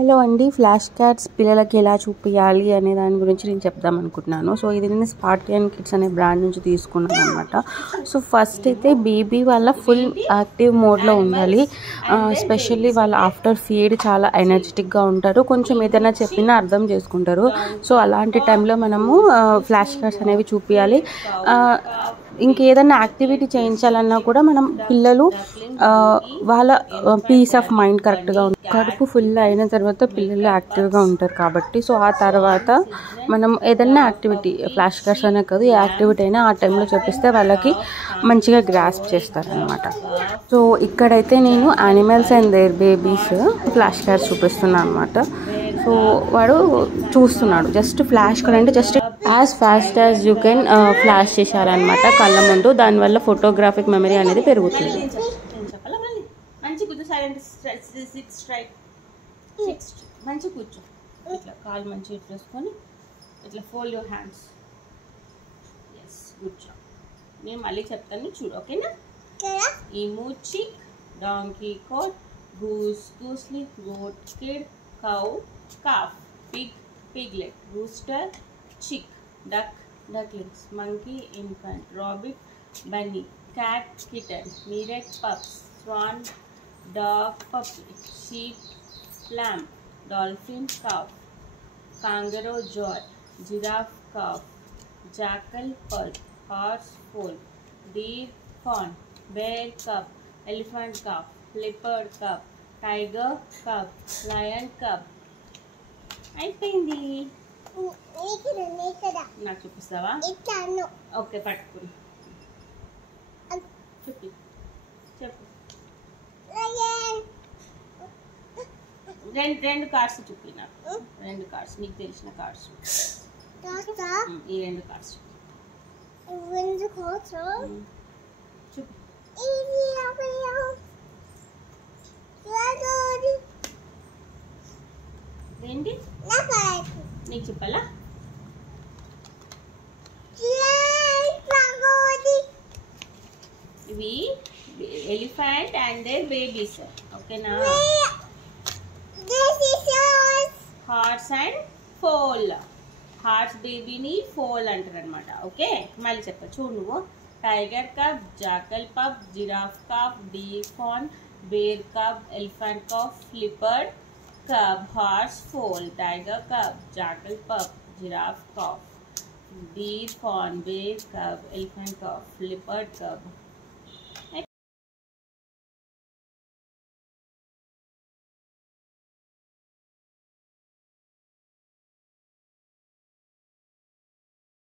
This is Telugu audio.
హలో అండి, ఫ్లాష్ కార్డ్స్ పిల్లలకి ఎలా చూపించాలి అనే దాని గురించి నేను చెప్దాం అనుకుంటున్నాను. సో ఇది నేను స్పార్టియన్ కిడ్స్ అనే బ్రాండ్ నుంచి తీసుకున్నాను అనమాట. సో ఫస్ట్ అయితే బేబీ వాళ్ళ ఫుల్ యాక్టివ్ మోడ్లో ఉండాలి. ఎస్పెషల్లీ వాళ్ళ ఆఫ్టర్ ఫీడ్ చాలా ఎనర్జెటిక్గా ఉంటారు, కొంచెం ఏదైనా చెప్పినా అర్థం చేసుకుంటారు. సో అలాంటి టైంలో మనము ఫ్లాష్ కార్డ్స్ అనేవి చూపించాలి. ఇంకేదైనా యాక్టివిటీ చేయించాలన్నా కూడా మనం పిల్లలు వాళ్ళ పీస్ ఆఫ్ మైండ్ కరెక్ట్గా కడుపు ఫుల్ అయిన తర్వాత పిల్లలు యాక్టివ్గా ఉంటారు కాబట్టి, సో ఆ తర్వాత మనం ఏదైనా యాక్టివిటీ ఫ్లాష్ కార్డ్స్ అనే కాదు, ఏ యాక్టివిటీ అయినా ఆ టైంలో చెప్పిస్తే వాళ్ళకి మంచిగా గ్రాస్ప్ చేస్తారనమాట. సో ఇక్కడైతే నేను animals and their babies flash cards చూపిస్తున్నాను అనమాట. సో వాడు చూస్తున్నాడు, జస్ట్ ఫ్లాష్ కార్డ్ అంటే just as fast as you can flash చేశారనమాట కళ్ళ ముందు. దానివల్ల ఫోటోగ్రాఫిక్ మెమరీ అనేది పెరుగుతుంది. మంచి కూర్చో, ఇట్లా కాలు మంచిగా ఇట్లా వేసుకొని ఇట్లా ఫోల్డ్ యువర్ హ్యాండ్స్. ఎస్, కూర్చో. నేను మళ్ళీ చెప్తాను చూడు, ఓకేనా? Emu chick, donkey colt, goose gosling, goat kid, cow calf, pig piglet, rooster chick, duck ducklings, monkey infant, rabbit bunny, cat kitten, mirret pups, swan dog puppy, sheep lamb, dolphin calf, kangaroo joy, giraffe calf, jackal pulp, horse foal, deer fawn, bear cub, elephant calf, leopard cub, tiger cub, lion cub. అయిపోయింది. నాకు చూపిస్తావా? ఓకే, పట్టుకుని చెప్పు చెప్పు. రెండు కార్డ్స్ చూపి నాకు, రెండు కార్డ్స్ నీకు తెలిసిన కార్డ్స్. ఈ రెండు కార్డ్స్ చూపి. ఏంటి నీకు చెప్పాలా? ఇవి ఎలిఫెంట్ అండ్ దేర్ బేబీస్, ఓకేనా? Horse and foal. హార్స్ బేబీని ఫోల్ అంటారు అనమాట. ఓకే, మళ్ళీ చెప్ప చూడు నువ్వు. Tiger cub, jackal pup, giraffe cub, deer fawn, bear cub, elephant cub, leopard cub, horse foal, tiger cub, jackal pup, giraffe cub, deer fawn, bear cub, elephant cub, leopard cub,